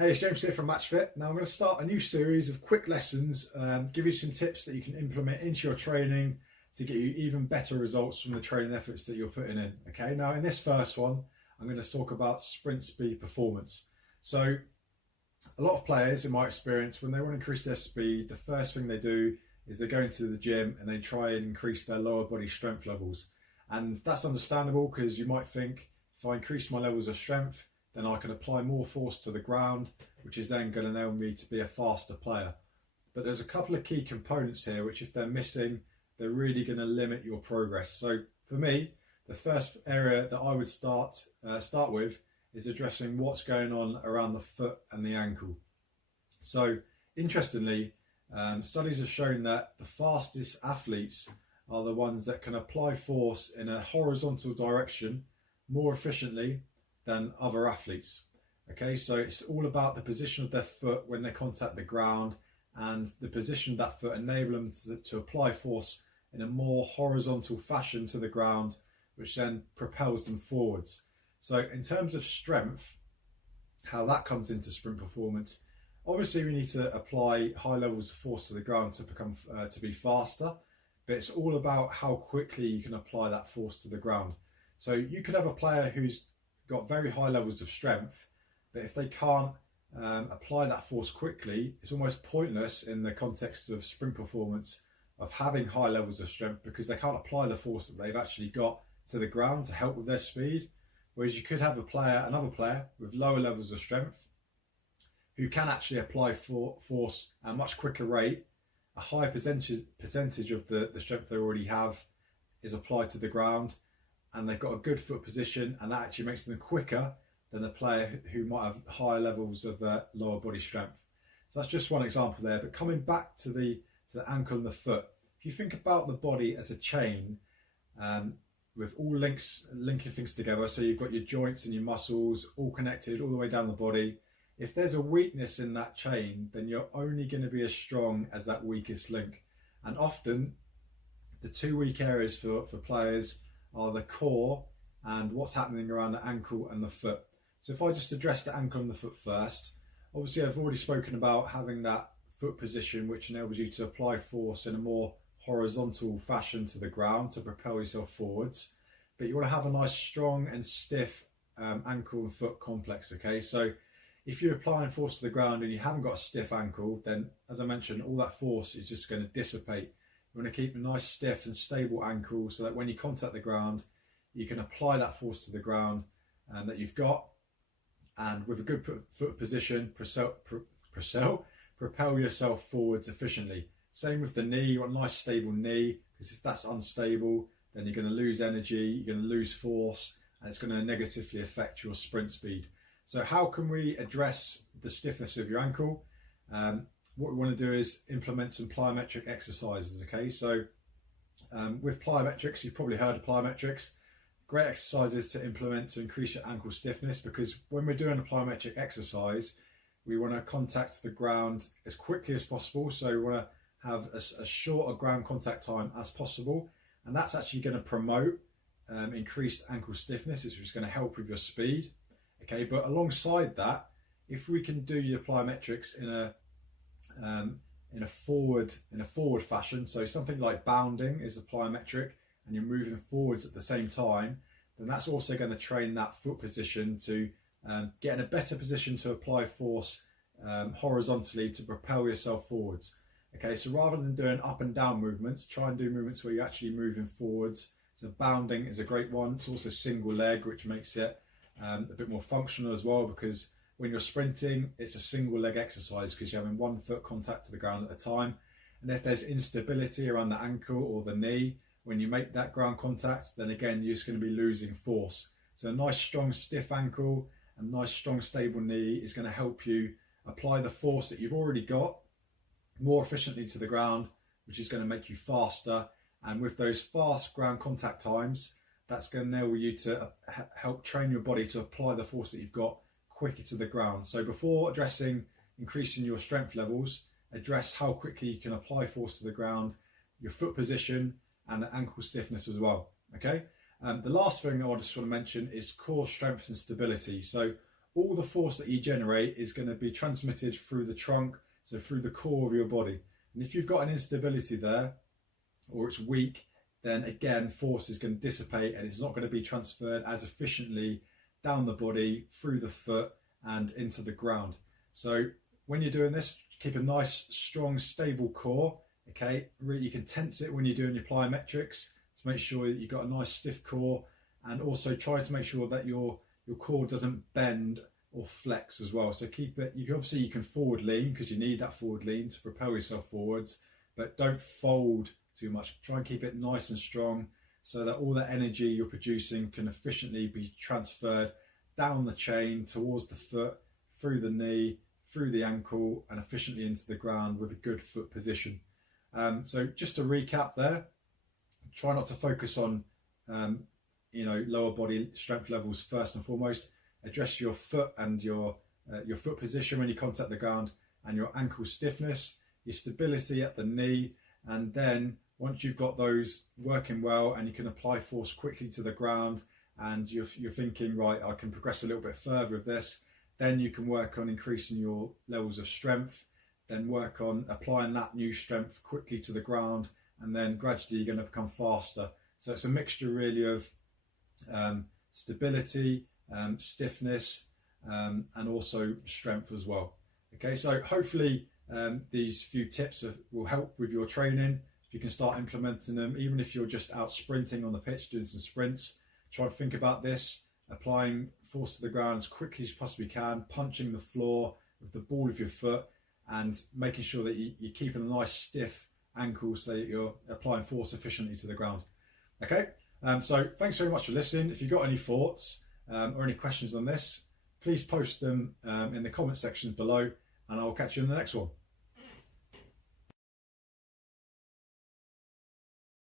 Hey, it's James here from Matchfit. Now I'm going to start a new series of quick lessons, give you some tips that you can implement into your training to get you even better results from the training efforts that you're putting in. Okay, now in this first one, I'm going to talk about sprint speed performance. So a lot of players, in my experience, when they want to increase their speed, the first thing they do is they go into the gym and they try and increase their lower body strength levels. And that's understandable because you might think, if I increase my levels of strength, then I can apply more force to the ground, which is then going to enable me to be a faster player. But there's a couple of key components here, which if they're missing, they're really going to limit your progress. So for me, the first area that I would start with is addressing what's going on around the foot and the ankle. So interestingly, studies have shown that the fastest athletes are the ones that can apply force in a horizontal direction more efficiently than other athletes. Okay, so it's all about the position of their foot when they contact the ground, and the position of that foot enable them to apply force in a more horizontal fashion to the ground, which then propels them forwards. So in terms of strength, how that comes into sprint performance, obviously we need to apply high levels of force to the ground to be faster, but it's all about how quickly you can apply that force to the ground. So you could have a player who's got very high levels of strength, but if they can't apply that force quickly, it's almost pointless in the context of sprint performance of having high levels of strength, because they can't apply the force that they've actually got to the ground to help with their speed. Whereas you could have another player with lower levels of strength who can actually apply force at a much quicker rate. A high percentage of the strength they already have is applied to the ground, and they've got a good foot position, and that actually makes them quicker than the player who might have higher levels of lower body strength. So that's just one example there. But coming back to the ankle and the foot, if you think about the body as a chain, with all linking things together, so you've got your joints and your muscles all connected all the way down the body. If there's a weakness in that chain, then you're only going to be as strong as that weakest link. And often the two weak areas for players are the core and what's happening around the ankle and the foot. So if I just address the ankle and the foot first, obviously I've already spoken about having that foot position which enables you to apply force in a more horizontal fashion to the ground to propel yourself forwards. But you want to have a nice strong and stiff ankle and foot complex. Okay, so if you're applying force to the ground and you haven't got a stiff ankle, then as I mentioned, all that force is just going to dissipate. You want to keep a nice stiff and stable ankle so that when you contact the ground, you can apply that force to the ground that you've got, and with a good foot position, propel yourself forwards efficiently. Same with the knee. You want a nice stable knee, because if that's unstable, then you're going to lose energy, you're going to lose force, and it's going to negatively affect your sprint speed. So how can we address the stiffness of your ankle? What we want to do is implement some plyometric exercises. Okay, so with plyometrics, you've probably heard of plyometrics. Great exercises to implement to increase your ankle stiffness, because when we're doing a plyometric exercise, we want to contact the ground as quickly as possible. So we want to have as short a ground contact time as possible, and that's actually going to promote increased ankle stiffness, which is going to help with your speed. Okay, but alongside that, if we can do your plyometrics in a forward fashion, so something like bounding is a plyometric, and you're moving forwards at the same time, then that's also going to train that foot position to get in a better position to apply force horizontally to propel yourself forwards. Okay, so rather than doing up and down movements, try and do movements where you're actually moving forwards. So bounding is a great one. It's also single leg, which makes it a bit more functional as well, because when you're sprinting, it's a single leg exercise because you're having one foot contact to the ground at a time. And if there's instability around the ankle or the knee, when you make that ground contact, then again, you're just going to be losing force. So a nice, strong, stiff ankle and nice, strong, stable knee is going to help you apply the force that you've already got more efficiently to the ground, which is going to make you faster. And with those fast ground contact times, that's going to enable you to help train your body to apply the force that you've got quicker to the ground. So before addressing increasing your strength levels, address how quickly you can apply force to the ground, your foot position, and the ankle stiffness as well. Okay. The last thing I just want to mention is core strength and stability. So all the force that you generate is going to be transmitted through the trunk, so through the core of your body. And if you've got an instability there, or it's weak, then again, force is going to dissipate and it's not going to be transferred as efficiently down the body, through the foot and into the ground. So when you're doing this, keep a nice, strong, stable core. Okay, really, you can tense it when you're doing your plyometrics to make sure that you've got a nice stiff core, and also try to make sure that your core doesn't bend or flex as well. So keep it, you can forward lean because you need that forward lean to propel yourself forwards, but don't fold too much. Try and keep it nice and strong so that all the energy you're producing can efficiently be transferred down the chain towards the foot, through the knee, through the ankle, and efficiently into the ground with a good foot position. So just to recap there, try not to focus on lower body strength levels first and foremost. Address your foot and your foot position when you contact the ground, and your ankle stiffness, your stability at the knee, and then once you've got those working well and you can apply force quickly to the ground, and you're thinking, right, I can progress a little bit further with this, then you can work on increasing your levels of strength, then work on applying that new strength quickly to the ground, and then gradually you're going to become faster. So it's a mixture really of stability, stiffness, and also strength as well. Okay, so hopefully these few tips will help with your training. If you can start implementing them, even if you're just out sprinting on the pitch, doing some sprints, try and think about this, applying force to the ground as quickly as you possibly can, punching the floor with the ball of your foot, and making sure that you're keeping a nice stiff ankle so that you're applying force efficiently to the ground. Okay, so thanks very much for listening. If you've got any thoughts or any questions on this, please post them in the comment section below, and I'll catch you in the next one.